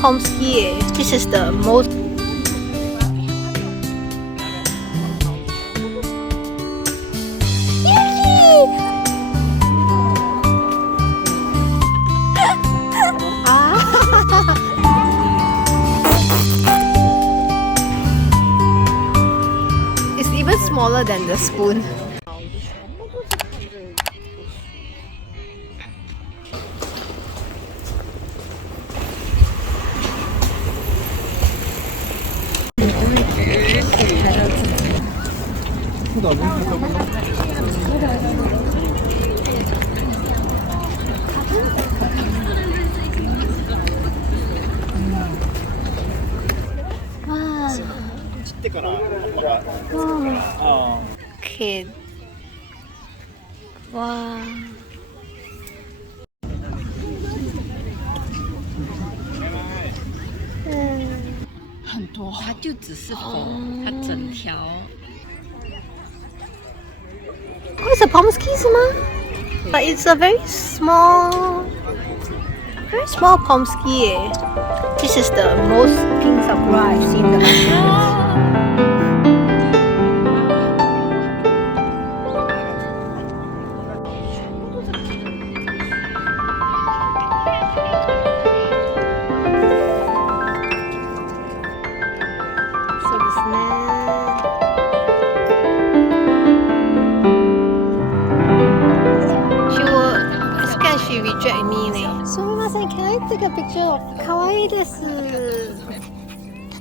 Pomsky. This is the most. It's even smaller than the spoon. Wow. Kid. Wow. 很多，它就只是缝，它整条。Oh, it's a Pomsky 是吗？ But it's a very small Pomsky. This is the most pink sakura I've seen in the last She reject me ね。すみません、can I take a picture? かわいいです。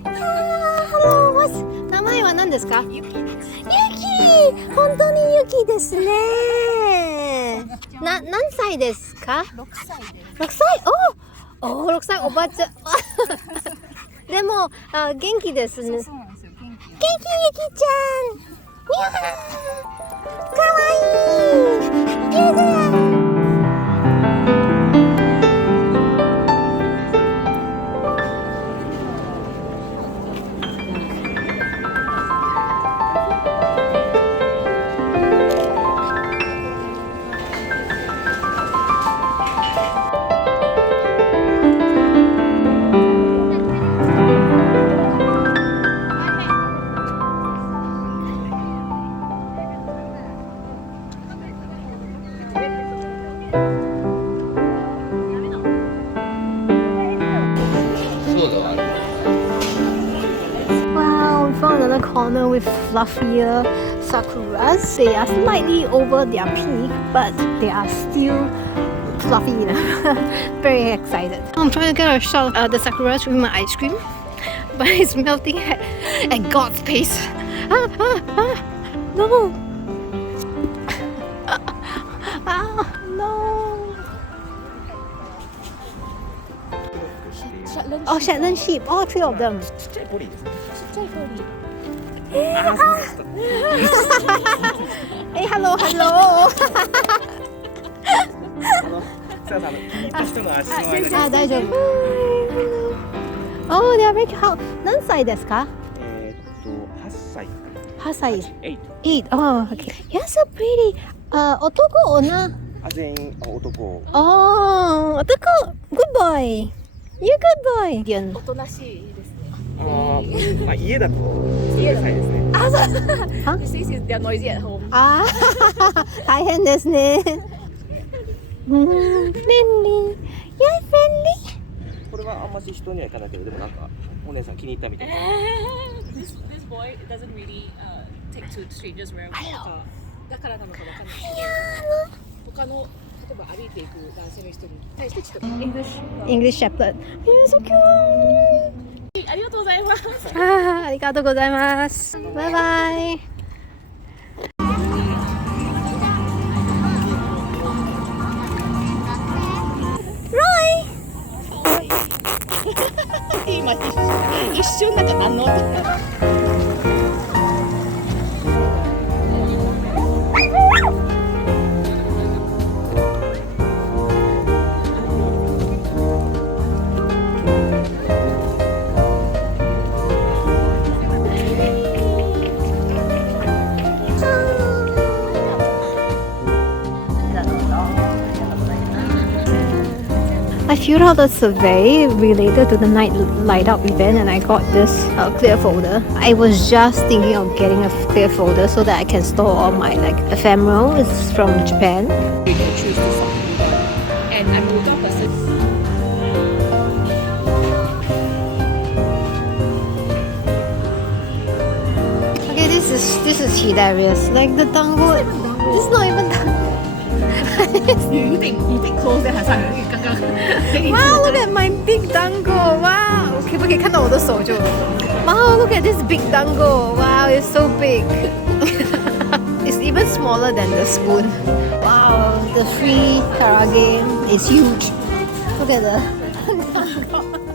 Hello, what's 名前は何ですか？ゆき。本当にゆきですね。何歳ですか？6歳です。6歳？お6歳おばちゃん。でも元気ですね。元気ゆきちゃん。にゃー。かわいい。ゆず。Wow, we found another corner with fluffier sakuras. They are slightly over their peak, but they are still fluffy. Very excited. I'm trying to get a shot of the sakuras with my ice cream, but it's melting at God's pace. No! No! Oh, Shetland sheep, all three of them. Hey, hello. Oh, they are very cute. 何歳ですか？8歳。8. Oh, okay. You're so pretty. 男女？全員男。Oh, 男。Good boy. You good boy. おとなしいですね。まあ家だとうるさいですね。あ、そう。This is their noisy at home. あー、大変ですね。フレンリー。You're friendly. これはあんまし人には行かないけど、でもなんかお姉さん気に入ったみたいです。This boy doesn't really take to strangers very well. だからなのかわかんないけど、他の例えば歩いていく男性の人に対してちょっと English Shepherd. Yeah, so cute. ありがとうございます。ありがとうございます。バイバイ。今一瞬なんか何の音か。filled out the survey related to the night light up event, and I got this clear folder. I was just thinking of getting a clear folder so that I can store all my like ephemeral. It's from Japan. You can choose to sort through them. And I'm a Udon person. Okay, this is hilarious. Like the dango, it's not even dango. 有点close 在海上，刚刚给你 Wow, look at my big dango. Wow. 可不可以看到我的手就 Wow, look at this big dango. Wow, it's so big. It's even smaller than the spoon. Wow, the free karage is huge. Look at the dango.